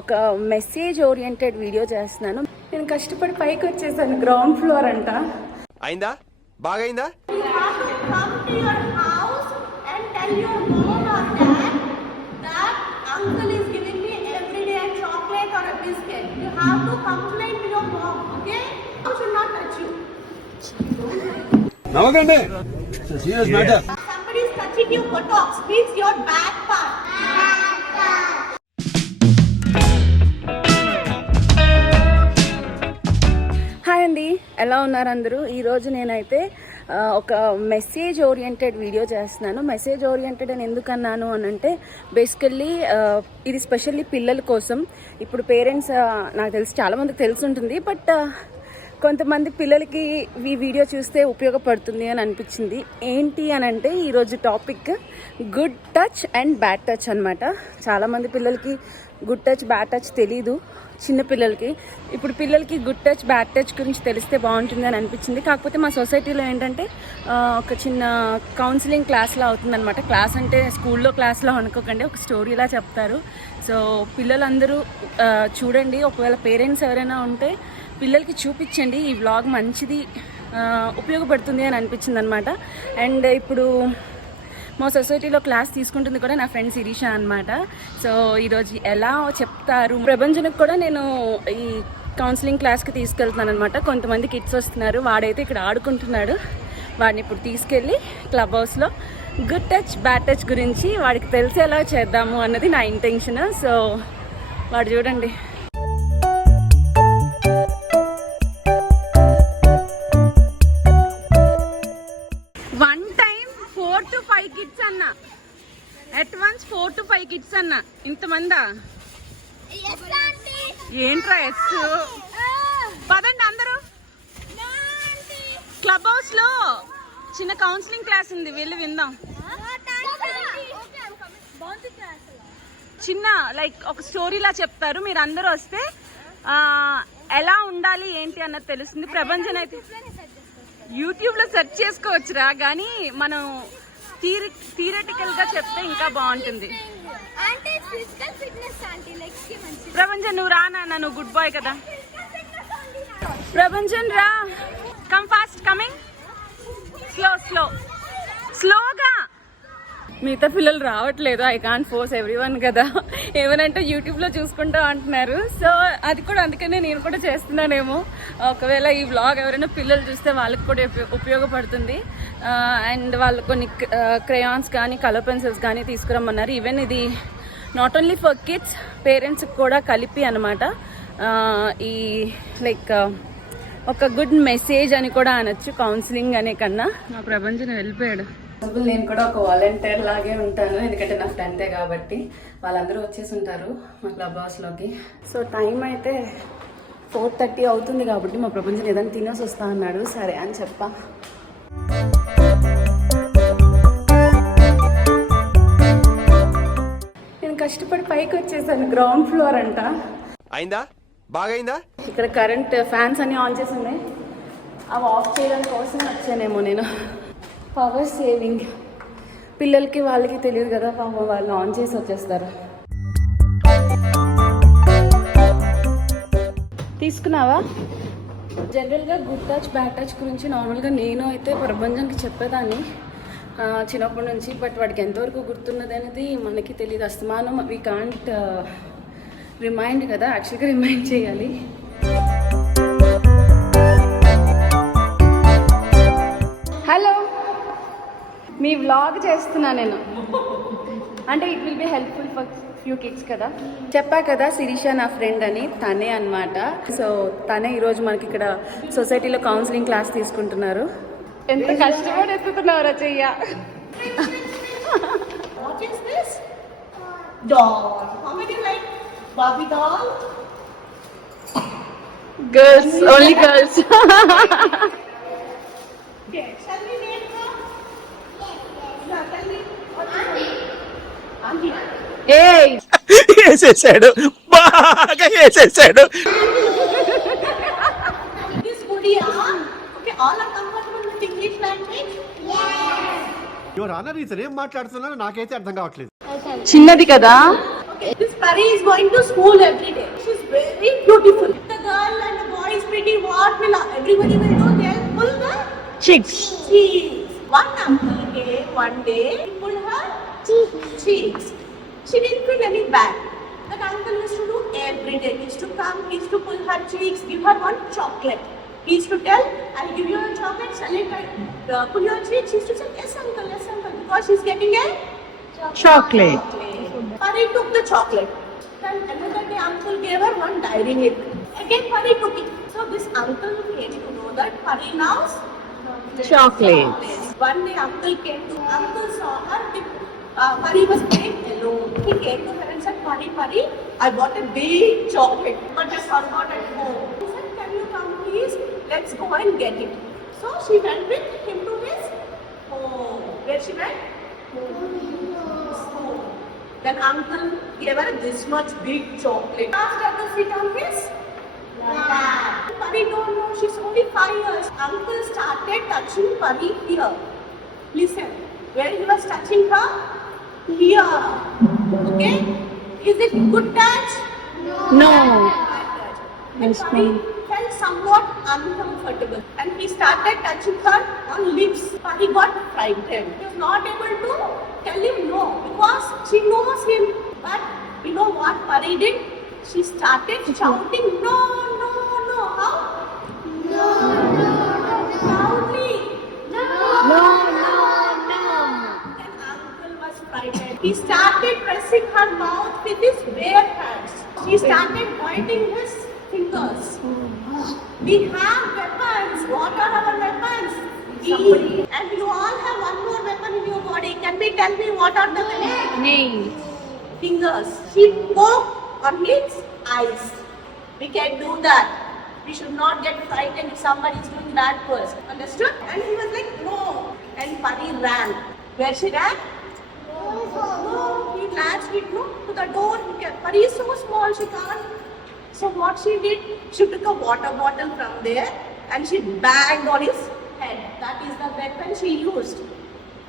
ఒక message oriented video చేస్తున్నాను. నేను కష్టపడి పైకి వచ్చేసాను, గ్రౌండ్ ఫ్లోర్ అంట. అయిందా బాగైందా? నవ్వకండి. Serious matter. Somebody is touching your buttocks, means your back part. Hi అండి, ఎలా ఉన్నారు అందరూ? ఈరోజు నేనైతే ఒక మెసేజ్ ఓరియంటెడ్ వీడియో చేస్తున్నాను. మెసేజ్ ఓరియంటెడ్ అని ఎందుకన్నాను అని అంటే, బేసికల్లీ ఇది స్పెషల్లీ పిల్లల కోసం. ఇప్పుడు పేరెంట్స్ నాకు తెలిసి చాలామందికి తెలిసి ఉంటుంది, బట్ కొంతమంది పిల్లలకి ఈ వీడియో చూస్తే ఉపయోగపడుతుంది అని అనిపించింది. ఏంటి అని అంటే, ఈరోజు topic good touch and bad touch అనమాట. చాలామంది పిల్లలకి గుడ్ టచ్ బ్యాడ్ టచ్ తెలీదు, చిన్న పిల్లలకి. ఇప్పుడు పిల్లలకి గుడ్ టచ్ బ్యాడ్ టచ్ గురించి తెలిస్తే బాగుంటుంది అని అనిపించింది. కాకపోతే మా సొసైటీలో ఏంటంటే ఒక చిన్న కౌన్సిలింగ్ క్లాస్లో అవుతుందన్నమాట. క్లాస్ అంటే స్కూల్లో క్లాస్లో అనుకోకండి, ఒక స్టోరీలా చెప్తారు. సో పిల్లలందరూ చూడండి. ఒకవేళ పేరెంట్స్ ఎవరైనా ఉంటే పిల్లలకి చూపించండి. ఈ వ్లాగ్ మంచిది, ఉపయోగపడుతుంది అని అనిపించింది అనమాట. అండ్ ఇప్పుడు మా సొసైటీలో క్లాస్ తీసుకుంటుంది కూడా నా ఫ్రెండ్ శిరీష అనమాట. సో ఈరోజు ఎలా చెప్తారు, ప్రభంజనకు కూడా నేను ఈ కౌన్సిలింగ్ క్లాస్కి తీసుకెళ్తున్నాను అనమాట. కొంతమంది కిడ్స్ వస్తున్నారు, వాడైతే ఇక్కడ ఆడుకుంటున్నాడు. వాడిని ఇప్పుడు తీసుకెళ్ళి క్లబ్ హౌస్లో గుడ్ టచ్ బ్యాడ్ టచ్ గురించి వాడికి తెలిసేలా చేద్దాము అన్నది నా ఇంటెన్షన్. సో వాడు చూడండి. అట్ వన్స్ 4 to 5 కిడ్స్ అన్న. ఇంతమందా? ఏంట్రా ఎస్? పదండి అందరూ. క్లబ్ హౌస్ లో చిన్న కౌన్సిలింగ్ క్లాస్ ఉంది, వెళ్ళి విందాం. చిన్న లైక్ ఒక స్టోరీలా చెప్తారు. మీరు అందరూ వస్తే ఎలా ఉండాలి ఏంటి అన్నది తెలుస్తుంది. ప్రపంచం అయితే యూట్యూబ్ లో సెర్చ్ చేసుకోవచ్చురా, కానీ మనం థియరిటికల్ గా చెప్తే ఇంకా బాగుంటుంది. ప్రభంజన్ నువ్వు రా నాన్న, నువ్వు గుడ్ బాయ్ కదా. ప్రభంజన్ రా, కమ్ ఫాస్ట్, కమింగ్ స్లోగా. మిగతా పిల్లలు రావట్లేదు, ఐ కాంట్ ఫోర్స్ ఎవ్రీవన్ కదా. ఏమనంటే యూట్యూబ్లో చూసుకుంటా అంటున్నారు. సో అది కూడా అందుకనే నేను కూడా చేస్తున్నానేమో. ఒకవేళ ఈ వ్లాగ్ ఎవరైనా పిల్లలు చూస్తే వాళ్ళకి కూడా ఉపయోగపడుతుంది. అండ్ వాళ్ళు కొన్ని క్రేయాన్స్ కానీ కలర్ పెన్సిల్స్ కానీ తీసుకురమ్మన్నారు. ఈవెన్ ఇది నాట్ ఓన్లీ ఫర్ కిడ్స్, పేరెంట్స్కి కూడా కలిపి అనమాట. ఈ లైక్ ఒక గుడ్ మెసేజ్ అని కూడా అనొచ్చు, కౌన్సిలింగ్ అనే కన్నా. మా ప్రపంచం వెళ్ళిపోయాడు. నేను కూడా ఒక వాలంటీర్ లాగే ఉంటాను, ఎందుకంటే నా ఫ్రెండే కాబట్టి. వాళ్ళందరూ వచ్చేసి ఉంటారు మా క్లబ్ హౌస్లోకి. సో టైం అయితే 4:30 అవుతుంది కాబట్టి మా ప్రపంచం ఏదైనా తినేసి వస్తా అన్నాడు. సరే అని చెప్పా. నేను కష్టపడి పైకి వచ్చేసాను, గ్రౌండ్ ఫ్లోర్ అంట. అయిందా బాగైందా? ఇక్కడ కరెంట్ ఫ్యాన్స్ అన్ని ఆన్ చేసి ఉన్నాయి, అవి ఆఫ్ చేయడం కోసం వచ్చానేమో నేను. Power saving. పిల్లలకి వాళ్ళకి తెలియదు కదా, పాపం వాళ్ళు ఆన్ చేసి వచ్చేస్తారు. తీసుకున్నావా? జనరల్గా గుడ్ టచ్ బ్యాడ్ టచ్ గురించి నార్మల్గా నేను అయితే ప్రభంజన్కి చెప్పేదాన్ని చిన్నప్పటి నుంచి. బట్ వాడికి ఎంతవరకు గుర్తున్నది అనేది మనకి తెలియదు. అస్తమానం వీ కాంట్ రిమైండ్ కదా, యాక్చువల్గా రిమైండ్ చేయాలి. హలో, మీ వ్లాగ్ చేస్తున్నా నేను, అంటే it will be helpful for few kids కదా. చెప్పా కదా శిరీష నా ఫ్రెండ్ అని, తనే అనమాట. సో తనే ఈరోజు మనకి ఇక్కడ సొసైటీలో కౌన్సిలింగ్ క్లాస్ తీసుకుంటున్నారు. ఎంత కష్టపడి ఎత్తుతున్నారా చెయ్య. Girls, only girls. వేసేసాడు, బాగా వేసేసాడు. యువర్ ఆనర్, ఇతను ఏం మాట్లాడుతున్నారో నాకైతే అర్థం కావట్లేదు. చిన్నది కదా, Okay. This Pari is going to school every day. She's very beautiful. If the girl and the boy is pretty, what will everybody will do? They'll pull the Cheeks. cheeks. One uncle came one day, he pulled her cheeks. She didn't feel any bad. That uncle used to do every day. He used to come, he used to pull her cheeks, give her one chocolate. He used to tell, I'll give you a chocolate, shall I pull your cheeks? She used to say, yes uncle, because she's getting a Chocolate. Pari took the chocolate. Then another day uncle gave her one dairy milk. Again Pari took it. So this uncle came to know that Pari loves Chocolates. One day uncle saw her with Pari was playing alone. He came to her and said, Pari, I bought a big chocolate, but I forgot at home. He said, can you come please? Let's go and get it. So she went with him to his home. Where she went? Home. Then uncle gave her this much big chocolate. Asked her to sit on his lap. Pari don't know, she's only 5 years. Uncle started touching Pari here. Listen, where he was touching her? Here. Okay? Is it good touch? No. Bad touch. And Pari felt somewhat uncomfortable. And he started touching her on lips. Pari got frightened. He was not able to tell him no because she knows him. But you know what Pari did? She started shouting, no. How? No. Loudly. No. Then uncle was frightened. He started pressing her mouth with his bare hands. She started biting his fingers. We have weapons. What are our weapons? And you all have one more weapon in your body. Can we tell me what are the weapons? Nails. Fingers. She poked on his eyes. We can do that. We should not get frightened if somebody is doing that first. Understood? And he was like, no. And Pari ran. Where she ran? No. He latched it to the door. Pari is so small, she can't. So what she did, she took a water bottle from there and she banged on his head. That is the weapon she used.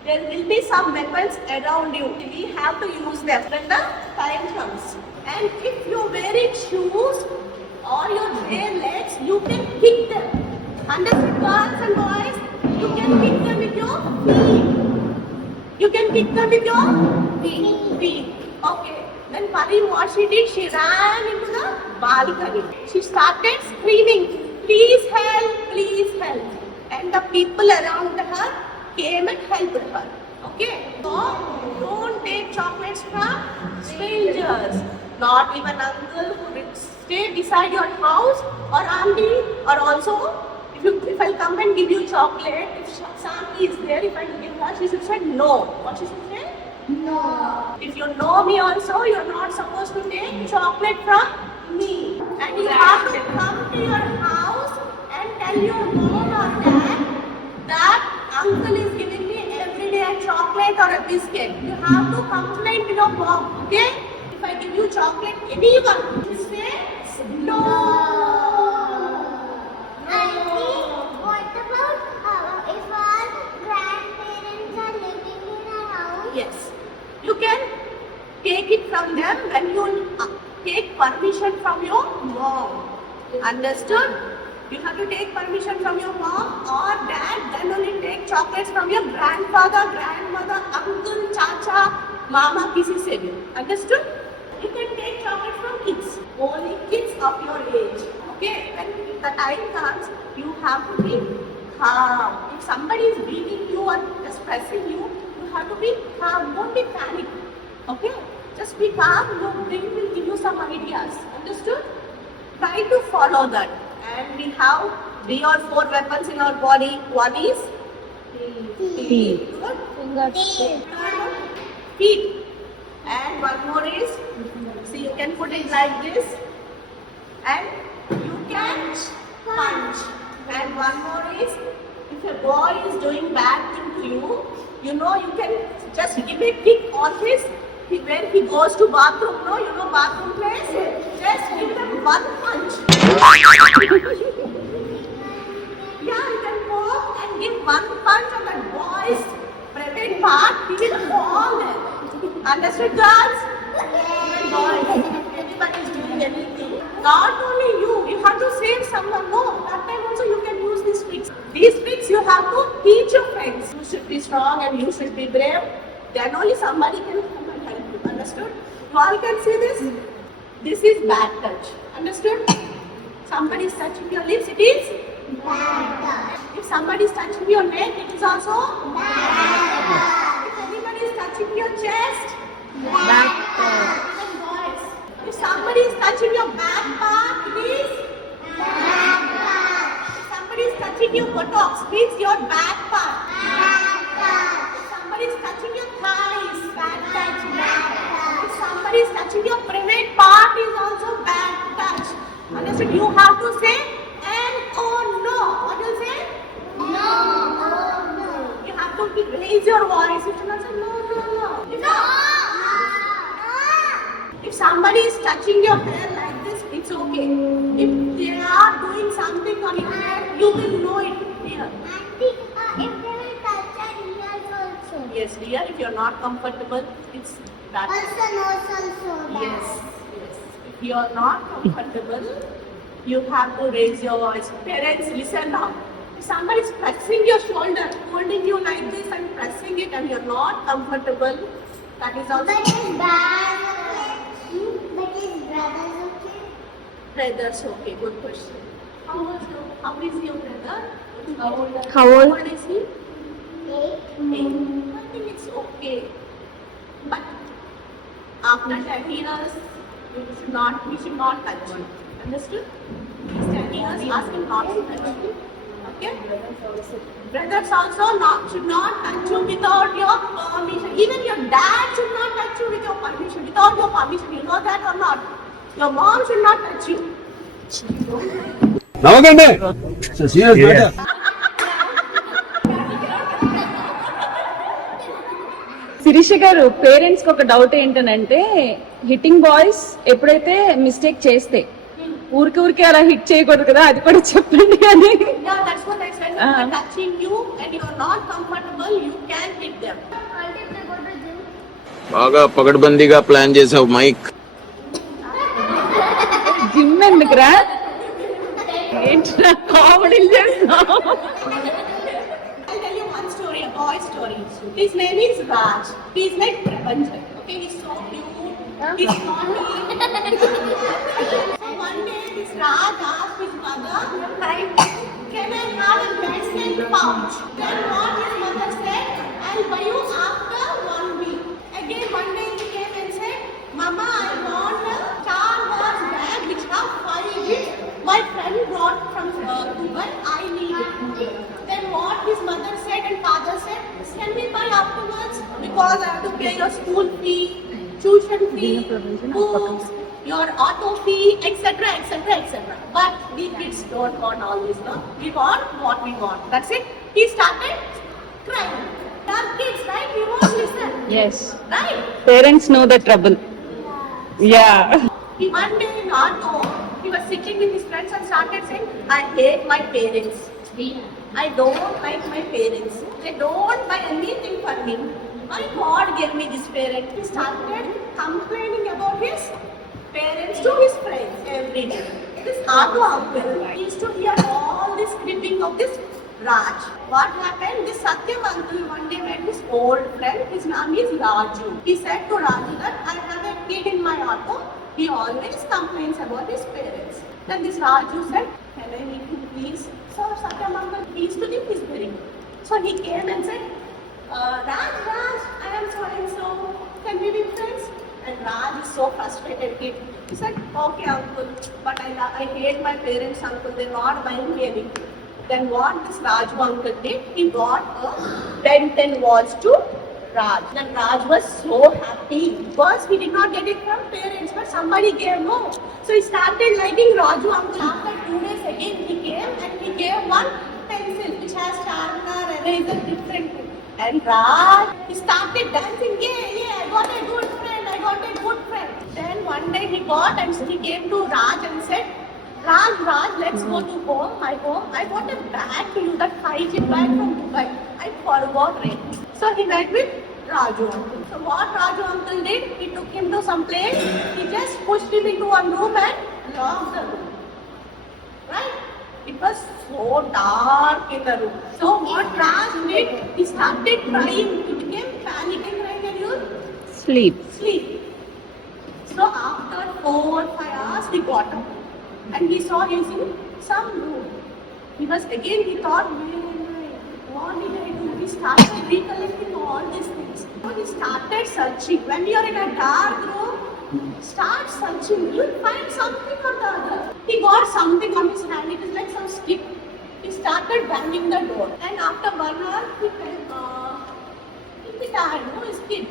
There will be some weapons around you. We have to use them when the time comes. And if you're wearing shoes or your bare legs, you can kick them. Understood, girls and boys? You can kick them with your feet. You can kick them with your feet. Okay. Then Pari, what she did, she ran into the balcony. She started screaming, please help. And the people around her came and helped her. Okay? So, don't take chocolates from strangers. Not even uncle who will stay beside your house or auntie, or also if I'll come and give you chocolate, if Sami is there, if I give her, she should say no. What she should say? No. If you know me also, you're not supposed to take chocolate from me. And you have to come to your house and tell your mom or dad that uncle is giving me every day a chocolate or a biscuit. You have to complain to your mom, okay? If I give you chocolate, anyone, you say no. What about if our grandparents are living in our house? Yes. You can take it from them when you take permission from your mom. Understood? You have to take permission from your mom or dad, then only take chocolates from your grandfather, grandmother, uncle, chacha, mama, kisi se bhi. Understood? You can take chocolate from kids, only kids of your age. Okay? When the time comes, you have to be calm. If somebody is beating you or just pressing you, you have to be calm. Don't be panic. Okay? Just be calm. Your brain will give you some ideas. Understood? Try to follow that. And we have 3 or 4 weapons in our body. One is Feet. good. Tail. Feet. And one more is, see, you can put it like this. And you can punch. And one more is, if a boy is doing bad thing to you, you know you can just give a kick on his, when he goes to bathroom, no, you know bathroom place, just give him one punch. Yeah, you can go and give one punch on that boy's private part, he will fall there. Understood, girls? and boys. Everybody is doing everything. Not only you have to save someone. No, that time also you can use these tricks. These tricks you have to teach your friends. You should be strong and you should be brave. Then only somebody can come and help you. Understood? You all can see this? This is bad touch. Understood? Somebody is touching your lips, it is bad touch. If somebody is touching your neck, it is also bad touch. If anybody is touching your chest, bad touch. Even boys. If somebody is touching your back part, it is bad touch. If somebody is touching your buttocks, means your back part. Bad touch. If somebody is touching your thighs, bad touch. Bad touch. If somebody is touching your private part, is also bad touch. Understood? You have to say and or no. What do you say? No. You have to raise your voice. You should not say no. If somebody is touching your hair like this, it's okay. If they are doing something on your hair, you will know it here. Auntie, if they will touch our ears also. Yes, dear. If you are not comfortable, it's that. Also nose also. Yes. If you are not comfortable, you have to raise your voice. Parents, listen now. If somebody is pressing your shoulder, holding you like this and pressing it, and you are not comfortable, that is also But his bad okay. But his brother's okay. brothers. Okay, good question. How is your brother? How old? is he? 8. 8. I think it's okay. But after 10 years, we should not touch you. Understood? He's 10 years, ask him not to touch you. Okay? Brothers also should not touch you without your permission. Even your dad should not touch you with your permission. Without your permission, you know that or not? Your mom should not touch you. నవ్వకండి. It's a serious matter. Sirisha గారు, parents కి ఒక doubt ఏంటనంటే, hitting boys ఎప్పుడైతే mistake చేస్తే ఊరికే అలా hit చేయకూడదు కదా, అది కూడా చెప్పండి అని. Yeah, that's what I said. If they're touching you and you're not comfortable, you can hit them. Auntie, if they go to gym. బాగా పకడ్బందీగా ప్లాన్ చేసావు మైక్. జిమ్ ఎందుకురా, ఏంట్రా కామెడీలు చేస్తున్నావు? I'll tell you one story, a boy story. His name is Raj. He's like Prapanjan. Okay, he's so cute. He's naughty. So one day, this Raj asked his mother, "Can I have a medicine pouch?" Then what his mother said, "I'll buy you after 1 week." Again, one day he came and said, "Mama, I want a Star Wars bag which have 5 gifts. My friend brought from Dubai. I need it." Then what his mother said and father said, "Can we buy afterwards? Because I have to pay your school fee, tuition fee, books, your auto fee, etc., etc., etc." But we kids don't want all this, no? We want what we want. That's it. He started crying. Our kids, right? We won't listen. Yes, Right? Parents know the trouble. Yeah. He one day in auto, he was sitting with his friends and started saying, "I hate my parents. I don't like my parents. They don't buy anything for me. My God gave me this parent." He started complaining about his parents to his friends every day. This auto uncle, he used to hear all this cribbing of this Raj. What happened? This Satyam uncle one day met his old friend. His name is Raju. He said to Raju that, "I have a kid in my auto. He always complains about his parents." Then this Raju said, "Can I meet him please?" So Satyam uncle, he used to think he's very good. So he came and said, Raj, I am so and so. Can we be friends?" And Raj is so frustrated kid. He said, "Okay uncle, but I hate my parents uncle. They're not buying me anything." Then what this Raju uncle did, he bought a pen and watch to Raj. Then Raj was so happy because he did not get it from parents, but somebody gave more. So he started liking Raju uncle. After 2 days again he came and he gave one pencil which has sharpener, eraser, different. And Raj, he started dancing. Yeah, I got a good friend. Then one day he got and he came to Raj and said, Raj, let's go to home, my home. I got a bag to you, that 5G bag from Dubai. I forgot it. So he went with Raju uncle. So what Raju uncle did, he took him to some place, he just pushed him into one room and locked the room. Right? It was so dark in the room. So what Raj did, he started crying. He became panicking, right? And you Sleep. sleep. So after 4 or 5 hours, he got up and he saw him in some room. He thought, what did I do? He started recollecting all these things. So he started searching. When you are in a dark room, start searching. You'll find something or the other. He got something on his hand. It is like some stick. He started banging the door. And after 1 hour, he felt, he tired, no, his kid.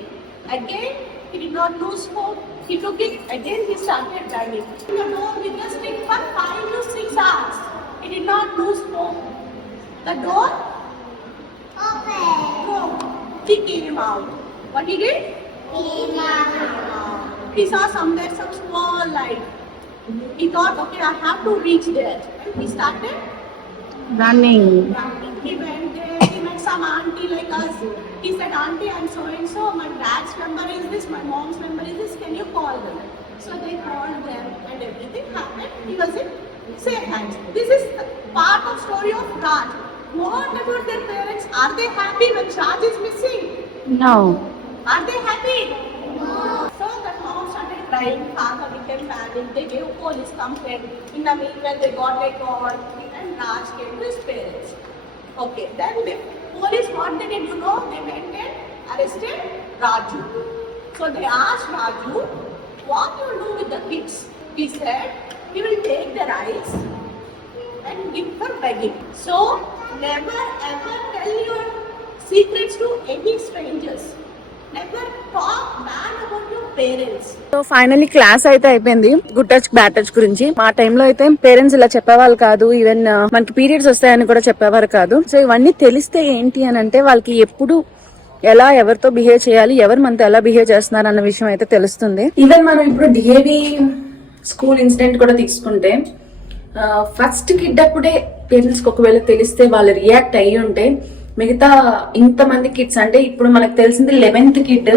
Again, he did not lose hope. He took it. Again, he started banging. The door with the stick for 5 to 6 hours. He did not lose hope. The door Open. no, he came out. What he did? He saw somewhere some small light. He thought, okay, I have to reach there. And he started Running. running. He went there, he met some auntie like us. He said, auntie, I'm so and so. My dad's number is this, my mom's number is this. Can you call them? So they called them and everything happened. He was in safe hands. This is part of story of Raj. What about their parents? Are they happy when Raj is missing? No. Are they happy? No. So the mom started crying. Father became panicked. They gave police complaint. In the meanwhile, they got a call and Raj came to his parents. Okay, then the police, what they did, you know, they went and arrested Raju. So they asked Raju, what you do with the kids? He said, he will take their eyes and give for begging. So never ever tell your secrets to any strangers. Never talk bad about your parents. So finally class అయితే అయిపోయింది good touch bad touch గురించి. మా టైంలో అయితే parents ఇలా చెప్పేవాళ్ళు కాదు, even మనకి పీరియడ్స్ వస్తాయని కూడా చెప్పేవారు కాదు. సో ఇవన్నీ తెలిస్తే ఏంటి అని అంటే వాళ్ళకి ఎప్పుడు ఎలా ఎవరితో బిహేవ్ చేయాలి, ఎవరు మనతో ఎలా బిహేవ్ చేస్తున్నారు అన్న విషయం అయితే తెలుస్తుంది. ఈవెన్ మనం ఇప్పుడు డిఏవి స్కూల్ ఇన్సిడెంట్ కూడా తీసుకుంటే ఫస్ట్ కిడ్ అప్పుడే పేరెంట్స్ కి ఒకవేళ తెలిస్తే వాళ్ళు రియాక్ట్ అయ్యి ఉంటే మిగతా ఇంతమంది కిడ్స్, అంటే ఇప్పుడు మనకు తెలిసింది 11th కిడ్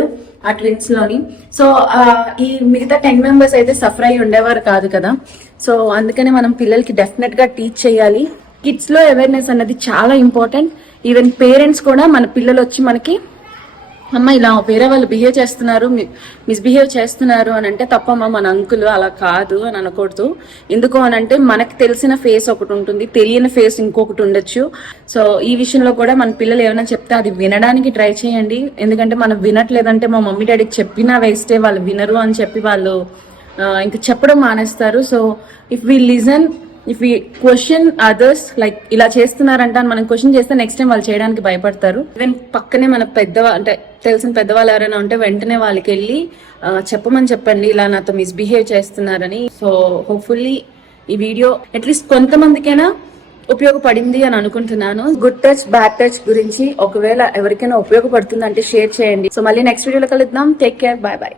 ఆ ట్విన్స్ లోని, సో ఈ మిగతా 10 మెంబర్స్ అయితే సఫర్ అయ్యి ఉండేవారు కాదు కదా. సో అందుకనే మనం పిల్లలకి డెఫినెట్ గా టీచ్ చేయాలి. కిడ్స్ లో అవేర్నెస్ అన్నది చాలా ఇంపార్టెంట్. ఈవెన్ పేరెంట్స్ కూడా మన పిల్లలు వచ్చి మనకి అమ్మ ఇలా వేరే వాళ్ళు బిహేవ్ చేస్తున్నారు, మిస్బిహేవ్ చేస్తున్నారు అని అంటే తప్పమ్మ మన అంకుల్ అలా కాదు అని అనకూడదు. ఎందుకు అని అంటే మనకు తెలిసిన ఫేస్ ఒకటి ఉంటుంది, తెలియని ఫేస్ ఇంకొకటి ఉండొచ్చు. సో ఈ విషయంలో కూడా మన పిల్లలు ఏమైనా చెప్తే అది వినడానికి ట్రై చేయండి. ఎందుకంటే మనం వినట్లేదంటే మా మమ్మీ డాడీకి చెప్పినా వేస్తే వాళ్ళు వినరు అని చెప్పి వాళ్ళు ఇంకా చెప్పడం మానేస్తారు. So if we listen, if we question others, like ఇలా చేస్తున్నారంట అని మనం క్వశ్చన్ చేస్తే నెక్స్ట్ టైం వాళ్ళు చేయడానికి భయపడతారు. ఈవెన్ పక్కనే మన అంటే తెలిసిన పెద్దవాళ్ళు ఎవరైనా ఉంటే వెంటనే వాళ్ళకి వెళ్ళి చెప్పమని చెప్పండి, ఇలా నాతో మిస్బిహేవ్ చేస్తున్నారని. సో హోప్ఫుల్లీ ఈ వీడియో అట్లీస్ట్ కొంతమందికైనా ఉపయోగపడింది అని అనుకుంటున్నాను. గుడ్ టచ్ బ్యాడ్ టచ్ గురించి ఒకవేళ ఎవరికైనా ఉపయోగపడుతుందంటే షేర్ చేయండి. సో మళ్ళీ నెక్స్ట్ వీడియోలో కలుద్దాం. Take care, bye bye.